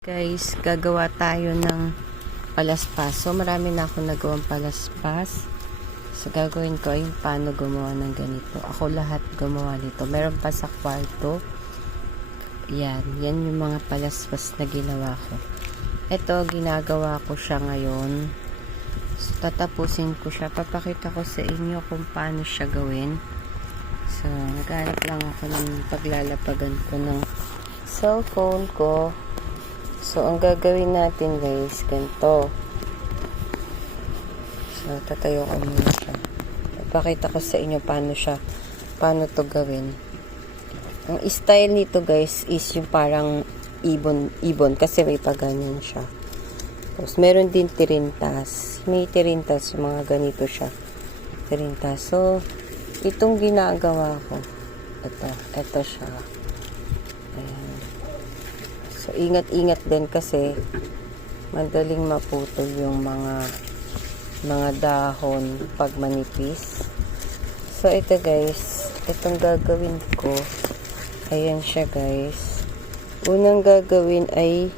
Guys, gagawa tayo ng palaspas. So, marami na ako nagawang palaspas. So, gagawin ko ay paano gumawa ng ganito. Ako lahat gumawa nito. Meron pa sa kwarto. Yan yung mga palaspas na ginawa ko. Ito, ginagawa ko siya ngayon. So, tatapusin ko siya. Papakita ko sa inyo kung paano siya gawin. So, naghanap lang ako ng paglalapagan ko ng cellphone ko. So, ang gagawin natin guys, ganito. So, tatayo ko muna siya. Ipakita ko sa inyo paano to gawin. Ang style nito guys is yung parang ibon kasi may paganyan siya. Tapos, meron din tirintas. May tirintas, mga ganito siya. Tirintas. So, itong ginagawa ko. Ito siya. Ayan. So, ingat-ingat din kasi madaling maputol yung mga dahon pag manipis. So, ito guys, itong gagawin ko, ayan siya guys. Unang gagawin ay